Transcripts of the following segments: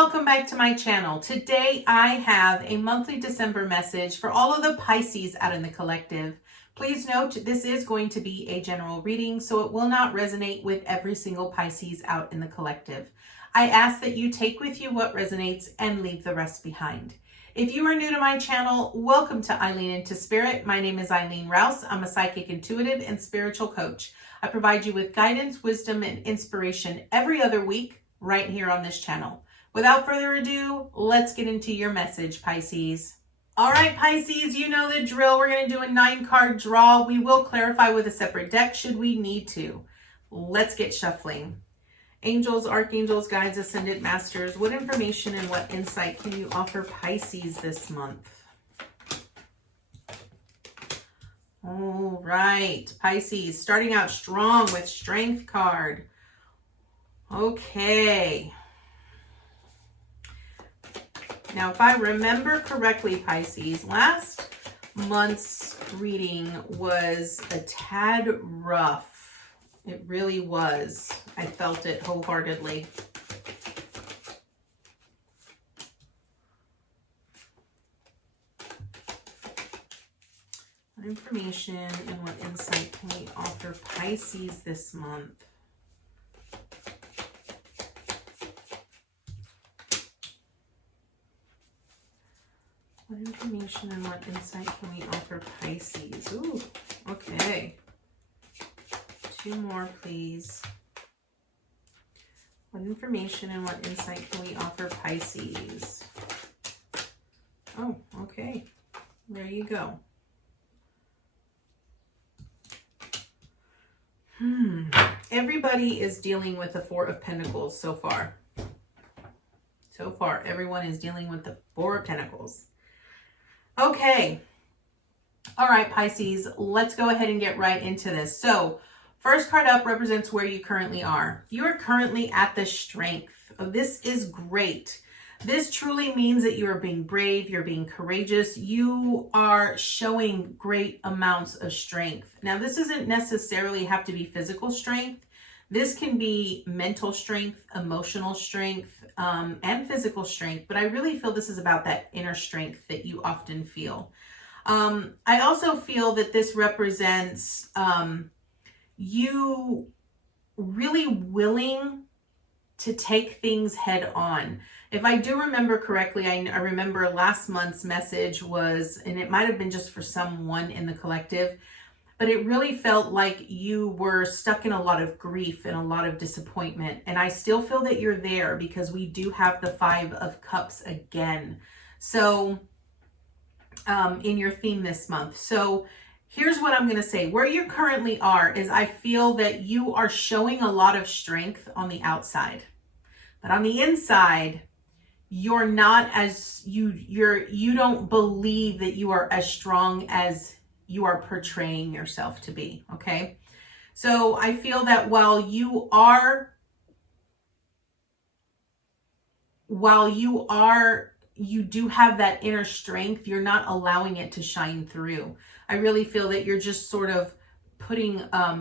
welcome back to my channel. Today I have a monthly December message for all of the Pisces out in the collective. Please note this is going to be a general reading, so it will not resonate with every single Pisces out in the collective. I ask that you take with you what resonates and leave the rest behind. If you are new to my channel, welcome to Eileen Into Spirit. My name is Eileen Rouse. I'm a psychic intuitive and spiritual coach. I provide you with guidance, wisdom, and inspiration every other week right here on this channel. Without further ado, let's get into your message, Pisces. All right, Pisces, you know the drill. We're going to do a 9-card draw. We will clarify with a separate deck should we need to. Let's get shuffling. Angels, archangels, guides, ascended masters, what information and what insight can you offer Pisces this month? All right, Pisces, starting out strong with Strength card. Okay. Now, if I remember correctly, Pisces, last month's reading was a tad rough. It really was. I felt it wholeheartedly. What information and what insight can we offer Pisces this month? What information and what insight can we offer Pisces? Ooh, okay. 2 more, please. What information and what insight can we offer Pisces? Oh, okay. There you go. Everybody is dealing with the 4 of Pentacles so far. So far, everyone is dealing with the 4 of Pentacles. Okay. All right, Pisces, let's go ahead and get right into this. So, first card up represents where you currently are. You are currently at the strength. This is great. This truly means that you are being brave, you're being courageous, you are showing great amounts of strength. Now, this doesn't necessarily have to be physical strength. This can be mental strength, emotional strength, and physical strength, but I really feel this is about that inner strength that you often feel. I also feel that this represents you really willing to take things head on. If I do remember correctly, I remember last month's message was, and it might have been just for someone in the collective, but it really felt like you were stuck in a lot of grief and a lot of disappointment. And I still feel that you're there because we do have the 5 of Cups again. So in your theme this month. So here's what I'm going to say. Where you currently are is I feel that you are showing a lot of strength on the outside. But on the inside, you're not as you don't believe that you are as strong as you are portraying yourself to be, okay? So I feel that while you do have that inner strength, you're not allowing it to shine through. I really feel that you're just sort of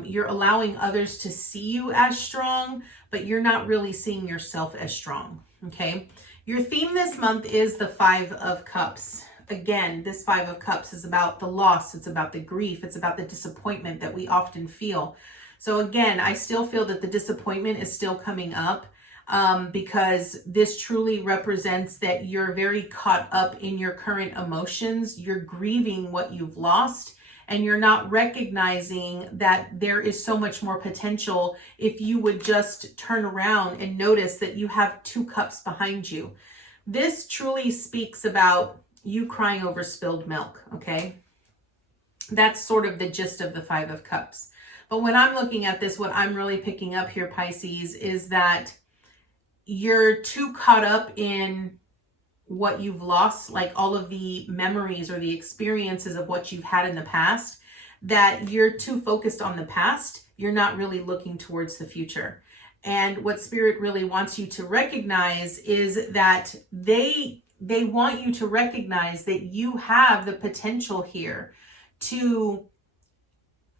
you're allowing others to see you as strong, but you're not really seeing yourself as strong, okay? Your theme this month is the 5 of Cups. Again, this 5 of Cups is about the loss. It's about the grief. It's about the disappointment that we often feel. So again, I still feel that the disappointment is still coming up because this truly represents that you're very caught up in your current emotions. You're grieving what you've lost, and you're not recognizing that there is so much more potential if you would just turn around and notice that you have 2 cups behind you. This truly speaks about you crying over spilled milk, okay? That's sort of the gist of the 5 of Cups. But when I'm looking at this, what I'm really picking up here, Pisces, is that you're too caught up in what you've lost, like all of the memories or the experiences of what you've had in the past, that you're too focused on the past. You're not really looking towards the future. And what Spirit really wants you to recognize is that they want you to recognize that you have the potential here to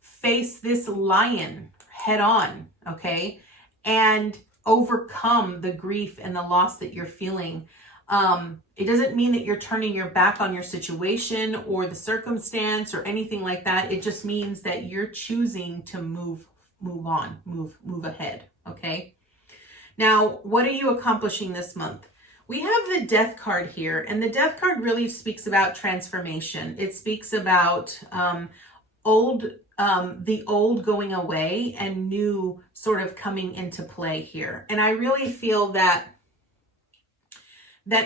face this lion head on, okay? And overcome the grief and the loss that you're feeling. It doesn't mean that you're turning your back on your situation or the circumstance or anything like that. It just means that you're choosing to move on, move ahead. Okay. Now, what are you accomplishing this month? We have the Death card here, and the Death card really speaks about transformation. It speaks about the old going away and new sort of coming into play here. And I really feel that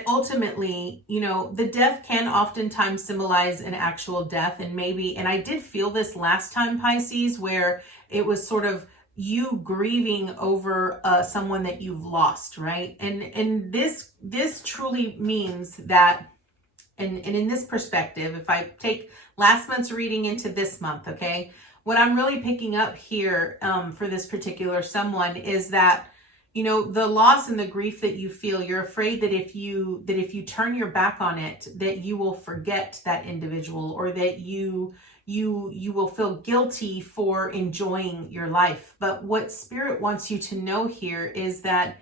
ultimately, you know, the death can oftentimes symbolize an actual death. And I did feel this last time, Pisces, where it was sort of you grieving over someone that you've lost, right? And this truly means that, and in this perspective, if I take last month's reading into this month, okay, what I'm really picking up here for this particular someone is that, you know, the loss and the grief that you feel, you're afraid that if you turn your back on it, that you will forget that individual, or that you will feel guilty for enjoying your life. But what Spirit wants you to know here is that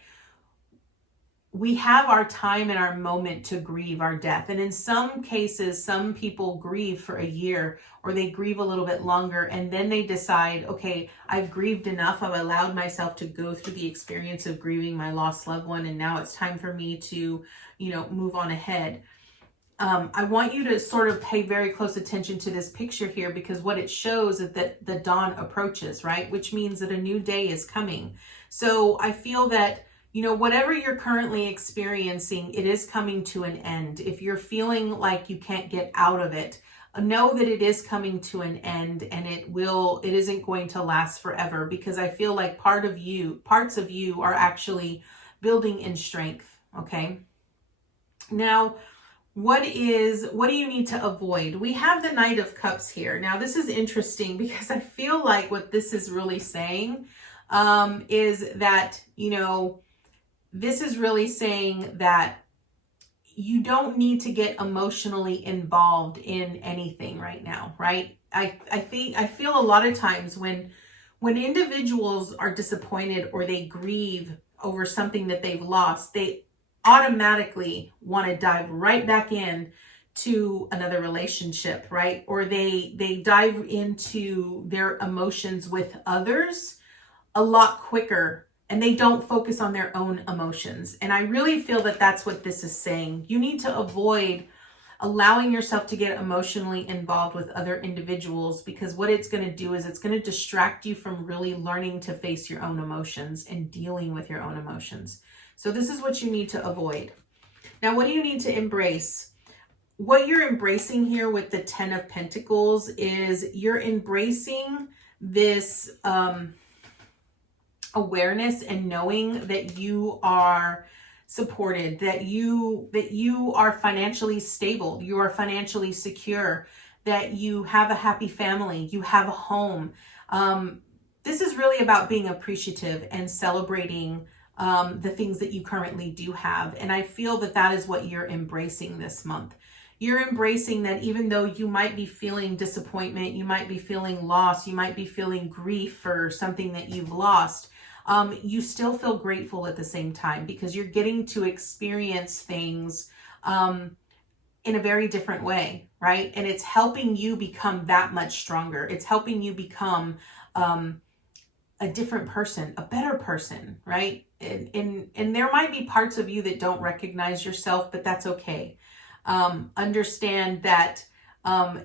we have our time and our moment to grieve our death. And in some cases, some people grieve for a year, or they grieve a little bit longer, and then they decide, okay, I've grieved enough. I've allowed myself to go through the experience of grieving my lost loved one, and now it's time for me to, you know, move on ahead. I want you to sort of pay very close attention to this picture here, because what it shows is that the dawn approaches, right? Which means that a new day is coming. So I feel that, you know, whatever you're currently experiencing, it is coming to an end. If you're feeling like you can't get out of it, know that it is coming to an end, and it isn't going to last forever, because I feel like parts of you are actually building in strength. Okay. Now, what do you need to avoid? We have the Knight of Cups here. Now, this is interesting, because I feel like what this is really saying is that, you know, this is really saying that you don't need to get emotionally involved in anything right now, right? I feel a lot of times when individuals are disappointed or they grieve over something that they've lost, they automatically want to dive right back in to another relationship, right? Or they dive into their emotions with others a lot quicker, and they don't focus on their own emotions. And I really feel that that's what this is saying. You need to avoid allowing yourself to get emotionally involved with other individuals, because what it's going to do is it's going to distract you from really learning to face your own emotions and dealing with your own emotions. So this is what you need to avoid. Now, what do you need to embrace? What you're embracing here with the 10 of Pentacles is you're embracing this awareness and knowing that you are supported, that you are financially stable, you are financially secure, that you have a happy family, you have a home. This is really about being appreciative and celebrating the things that you currently do have. And I feel that that is what you're embracing this month. You're embracing that even though you might be feeling disappointment, you might be feeling loss, you might be feeling grief for something that you've lost, you still feel grateful at the same time, because you're getting to experience things in a very different way, right? And it's helping you become that much stronger. It's helping you become a different person, a better person, right? And there might be parts of you that don't recognize yourself, but that's okay. Understand that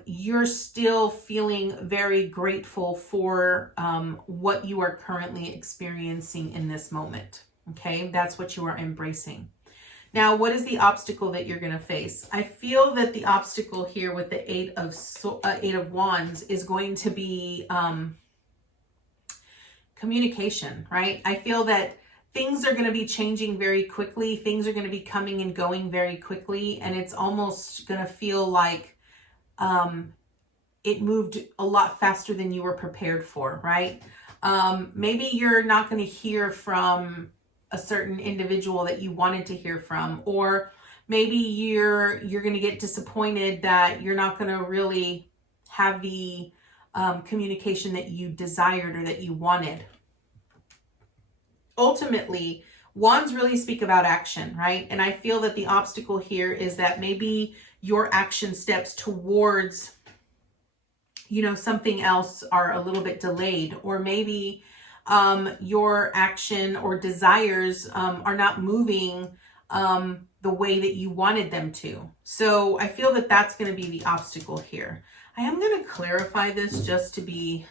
you're still feeling very grateful for what you are currently experiencing in this moment. Okay, that's what you are embracing. Now, what is the obstacle that you're going to face? I feel that the obstacle here with the Eight of Wands is going to be communication, right? I feel that things are going to be changing very quickly. Things are going to be coming and going very quickly. And it's almost going to feel like it moved a lot faster than you were prepared for, right? Maybe you're not going to hear from a certain individual that you wanted to hear from, or maybe you're going to get disappointed that you're not going to really have the communication that you desired or that you wanted. ultimately, wands really speak about action, right? And I feel that the obstacle here is that maybe your action steps towards, you know, something else are a little bit delayed, or maybe your action or desires are not moving the way that you wanted them to. So I feel that that's going to be the obstacle here. I am going to clarify this just to be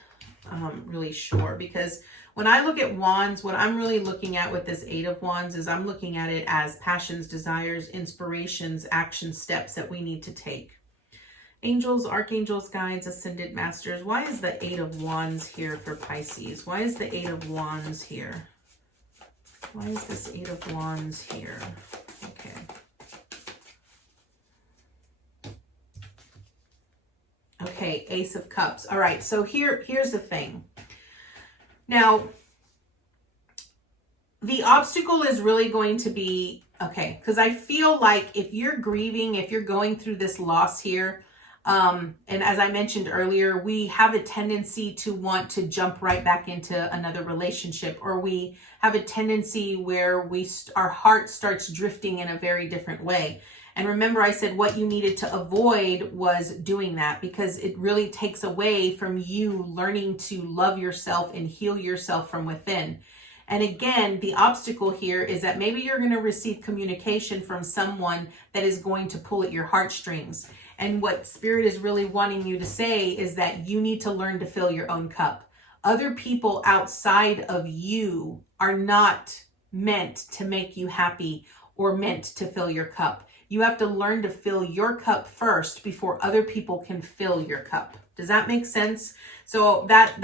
really sure, because when I look at wands, what I'm really looking at with this 8 of wands is I'm looking at it as passions, desires, inspirations, action steps that we need to take. Angels, archangels, guides, ascended masters. Why is the 8 of wands here for Pisces? Why is the 8 of wands here? Why is this 8 of wands here? Okay. Okay, Ace of Cups. All right, so here's the thing. Now, the obstacle is really going to be, okay, because I feel like if you're grieving, if you're going through this loss here, and as I mentioned earlier, we have a tendency to want to jump right back into another relationship, or we have a tendency where our heart starts drifting in a very different way. And remember, I said what you needed to avoid was doing that, because it really takes away from you learning to love yourself and heal yourself from within. And again, the obstacle here is that maybe you're going to receive communication from someone that is going to pull at your heartstrings. And what Spirit is really wanting you to say is that you need to learn to fill your own cup. Other people outside of you are not meant to make you happy or meant to fill your cup. You have to learn to fill your cup first before other people can fill your cup. Does that make sense? So that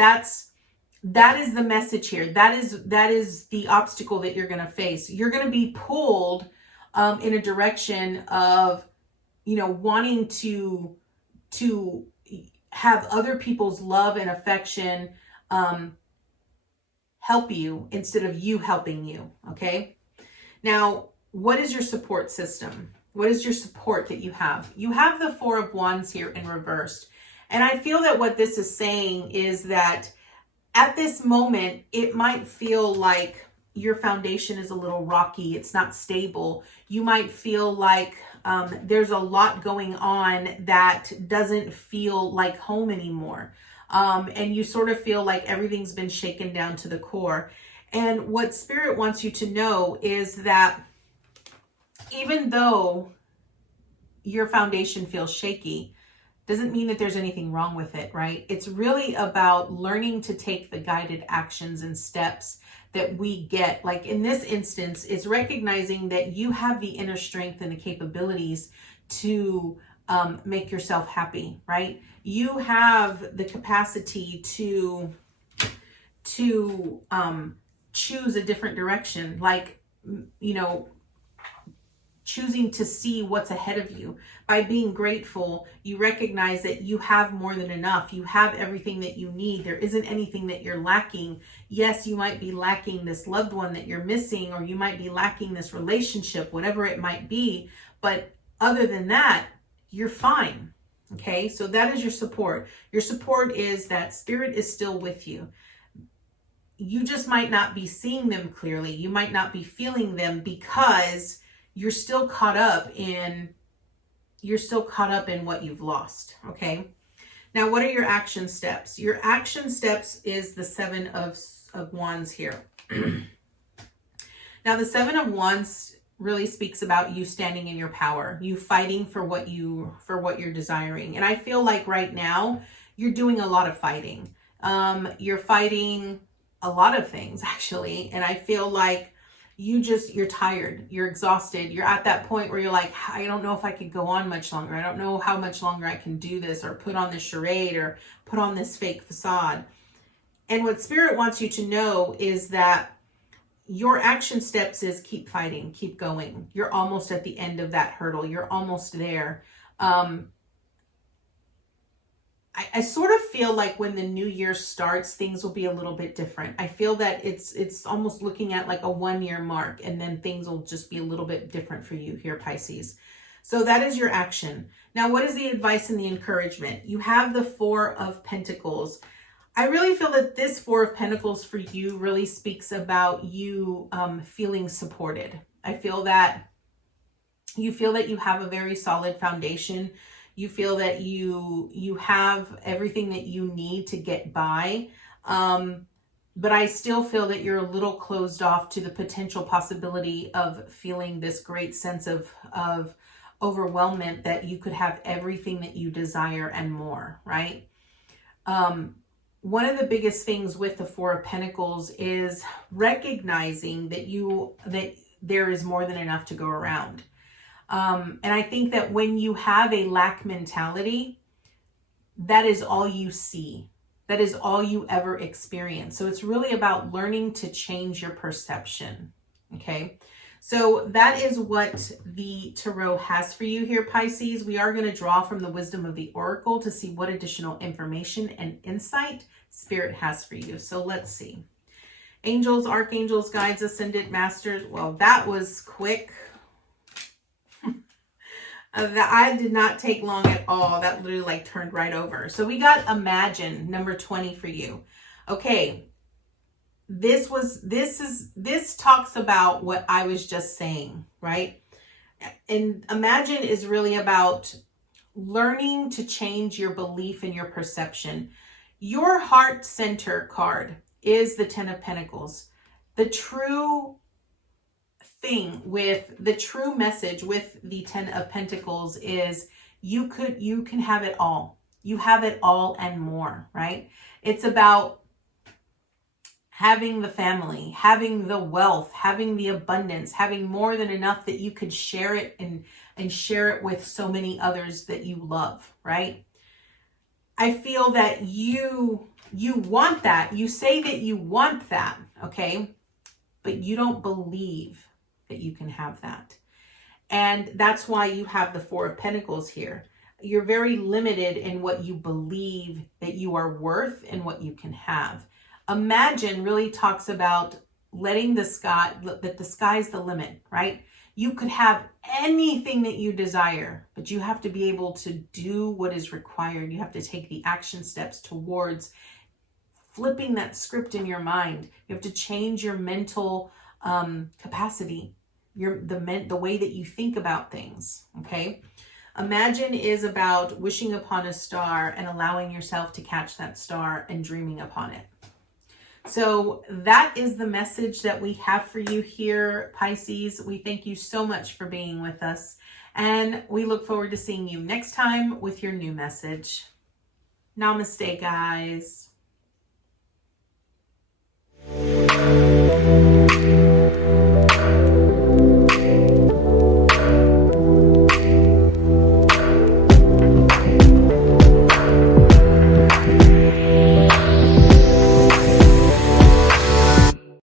is the message here. That is the obstacle that you're going to face. You're going to be pulled in a direction of, you know, wanting to have other people's love and affection help you instead of you helping you. Okay. Now, what is your support system? What is your support that you have? You have the 4 of wands here in reversed. And I feel that what this is saying is that at this moment, it might feel like your foundation is a little rocky. It's not stable. You might feel like there's a lot going on that doesn't feel like home anymore. And you sort of feel like everything's been shaken down to the core. And what Spirit wants you to know is that even though your foundation feels shaky, doesn't mean that there's anything wrong with it, right? It's really about learning to take the guided actions and steps that we get. Like in this instance, it's recognizing that you have the inner strength and the capabilities to make yourself happy, right? You have the capacity to choose a different direction, like, you know, choosing to see what's ahead of you. By being grateful, you recognize that you have more than enough. You have everything that you need. There isn't anything that you're lacking. Yes, you might be lacking this loved one that you're missing, or you might be lacking this relationship, whatever it might be. But other than that, you're fine. Okay, so that is your support. Your support is that Spirit is still with you. You just might not be seeing them clearly. You might not be feeling them because you're still caught up in what you've lost. Okay. Now, what are your action steps? Your action steps is the 7 of wands here. Now, the 7 of wands really speaks about you standing in your power, you fighting for what you're desiring. And I feel like right now you're doing a lot of fighting. You're fighting a lot of things, actually. And I feel like you're tired, you're exhausted. You're at that point where you're like, I don't know if I could go on much longer. I don't know how much longer I can do this, or put on this charade, or put on this fake facade. And what Spirit wants you to know is that your action steps is keep fighting, keep going. You're almost at the end of that hurdle. You're almost there. I sort of feel like when the new year starts, things will be a little bit different. I feel that it's almost looking at like a 1-year mark, and then things will just be a little bit different for you here, Pisces. So that is your action. Now, what is the advice and the encouragement? You have the 4 of Pentacles. I really feel that this Four of Pentacles for you really speaks about you feeling supported. I feel that you have a very solid foundation. You feel that you have everything that you need to get by. But I still feel that you're a little closed off to the potential possibility of feeling this great sense of overwhelmment that you could have everything that you desire and more, right? One of the biggest things with the Four of Pentacles is recognizing that there is more than enough to go around. And I think that when you have a lack mentality, that is all you see. That is all you ever experience. So it's really about learning to change your perception. Okay. So that is what the Tarot has for you here, Pisces. We are going to draw from the wisdom of the Oracle to see what additional information and insight Spirit has for you. So let's see. Angels, archangels, guides, ascended masters. Well, that was quick. I did not take long at all. That literally like turned right over. So we got Imagine, number 20 for you. Okay. This talks about what I was just saying, right? And Imagine is really about learning to change your belief and your perception. Your heart center card is the Ten of Pentacles. The true thing with the true message with the Ten of Pentacles is you can have it all. You have it all and more, right? It's about having the family, having the wealth, having the abundance, having more than enough that you could share it and share it with so many others that you love, right? I feel that you want that. You say that you want that, okay? But you don't believe that you can have that. And that's why you have the Four of Pentacles here. You're very limited in what you believe that you are worth and what you can have. Imagine really talks about letting the sky's the limit, right? You could have anything that you desire, but you have to be able to do what is required. You have to take the action steps towards flipping that script in your mind. You have to change your mental capacity, the way that you think about things, okay? Imagine is about wishing upon a star and allowing yourself to catch that star and dreaming upon it. So that is the message that we have for you here, Pisces. We thank you so much for being with us, and we look forward to seeing you next time with your new message. Namaste, guys.